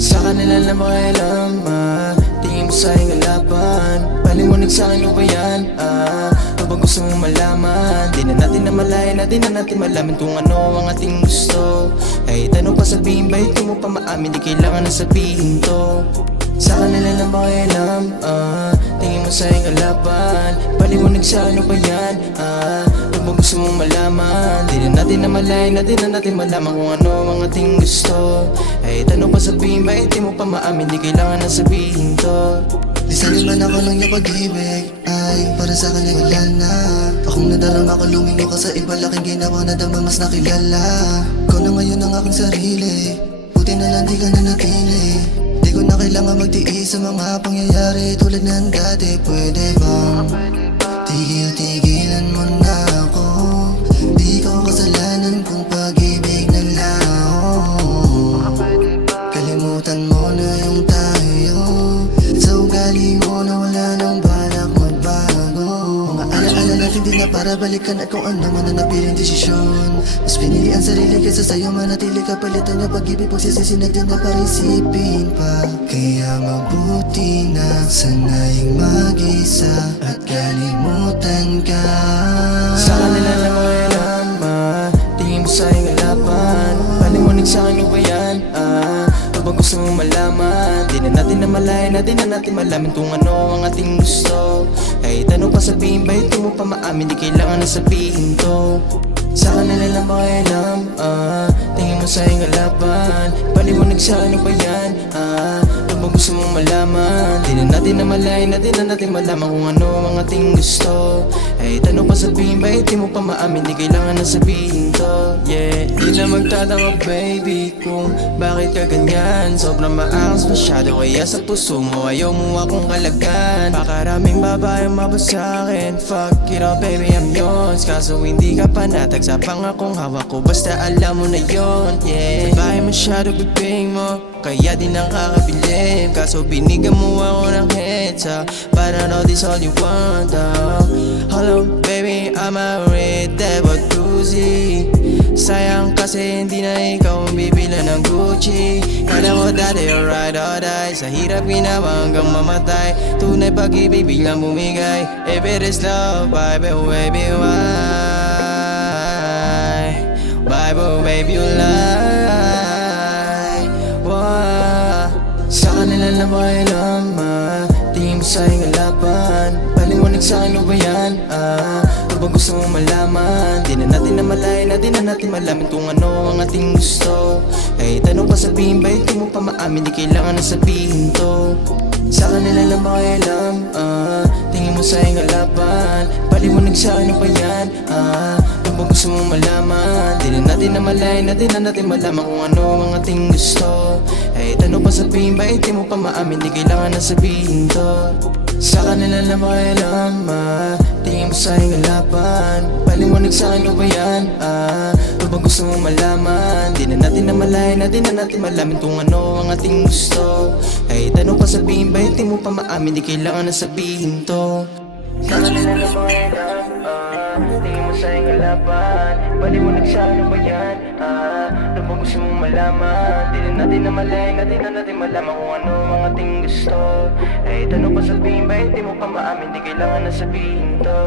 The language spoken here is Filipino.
Sa kanila na makialaman, tingin mo sa'king kalaban. Paliwanag sa'kin o ba yan? Ano bang gusto mong malaman? Di na natin namalayan, di na natin malaman kung ano ang ating gusto. Kahit ano pa sabihin, bakit di mo pa maamin? Di kailangan na sabihin to. Sa kanila na makialam, tingin mo sa'king kalaban. Paliwanag sa'kin o ba yan? Ano bang gusto mong malaman? Di na natin namalayan, di na natin malaman kung ano ang ating gusto. Kahit ano pa sabihin, bakit di mo pa maamin? Di kailangan na sabihin to. Di sana man ako lang yung pag-ibig ay para sa akin ay wala na. Akong nadarama ko lumingo ka sa iba, laking ginawa na dama mas nakilala. Ikaw na ngayon ang aking sarili, buti na lang di ka na napili. Di ko na kailangan magtiis sa mga pangyayari tulad ng dati. Pwede bang tigil-tigilan mo na ako? Di ko kasalanan kung pag-ibig na lao. Kalimutan mo na yung tayo, sa ugali mo na wala nang balak magbago. Mga alaala natin di na para balikan at kung ano man na napiling desisyon. Mas pinili ang sarili kaysa sa'yo manatili ka. Palitan niya pag-ibig, pagsisisi na din na parisipin pa. Kaya mabuti na sana'y mag-isa at kalimutan ka. Sa kanila na makialaman, tingin mo sa'king kalaban. Paliwanag sa'kin o ba yan? Ano bang gusto mong malaman? Di na natin namalayan, di na natin malaman kung ano ang ating gusto. Kahit ano pa sabihin, bakit di mo pa maamin? Di kailangan na sabihin to. Sa kanila lang makialam, tingin mo sa'king kalaban. Paliwanag sa'kin o ba yan? Ano bang gusto mong malaman? Di na natin namalayan, di na natin malaman kung ano ang ating gusto. Kahit ano pa sabihin, bakit di mo pa maamin? Di kailangan na sabihin to. Yeah, di na magtataka baby kung bakit ka ganyan. Sobrang maangas masyado kaya sa puso mo ayaw mo akong kalagan. Pakaraming babae mabasa'kin, fuck it all baby I'm yours. Kaso hindi ka panatag sa pangakong hawak ko, basta alam mo na yon. Yeah, babae masyado bibing mo, kaya din ang kakabilib. Kaso binigyan mo ako ng heads up, para know this all you want. Hello baby, I'm a red devil Tuesday. Sayang kasi hindi na ikaw ang bibila ng Gucci. Kala ko dati alright or die, sa hirap ginawa hanggang mamatay. Tunay pag-ibig biglang bumigay. If it is love, baby, baby, why? Baby, you lie. Why? Sa kanila na makialaman, tingin mo sa'king kalaban. Paliwanag sa'kin o ba yan? Ano bang gusto mong malaman? Di na natin namalayan, di na natin malaman kung ano ang ating gusto. Kahit ano pa sabihin, bakit di mo pa maamin? Di kailangan na sabihin to. Sa kanila lang makialam, tingin mo sa'king kalaban. Paliwanag sa'kin o ba yan? Ano bang gusto mong malaman? Di na natin namalayan, di na natin malaman kung ano ang ating gusto. Kahit ano pa sabihin, bakit di mo pa maamin? Di kailangan na sabihin to. Sa kanila na makialam, tingin mo sa'king kalaban. Paliwanag sa'kin o ba yan? Ano bang gusto mong malaman? Di na natin namalayan, di na natin malaman kung ano ang ating gusto. Kahit ano pa sabihin, bakit di mo pa maamin? Di kailangan na sabihin to. Sa kanila na makialam, tingin mo sa'king kalaban. Paliwanag sa'kin o ba yan? Ano bang gusto mong malaman? Di na natin namalayan, di na natin malaman kung ano ang ating gusto. Kahit ano pa sabihin, bakit di mo pa maamin? Di kailangan na sabihin to.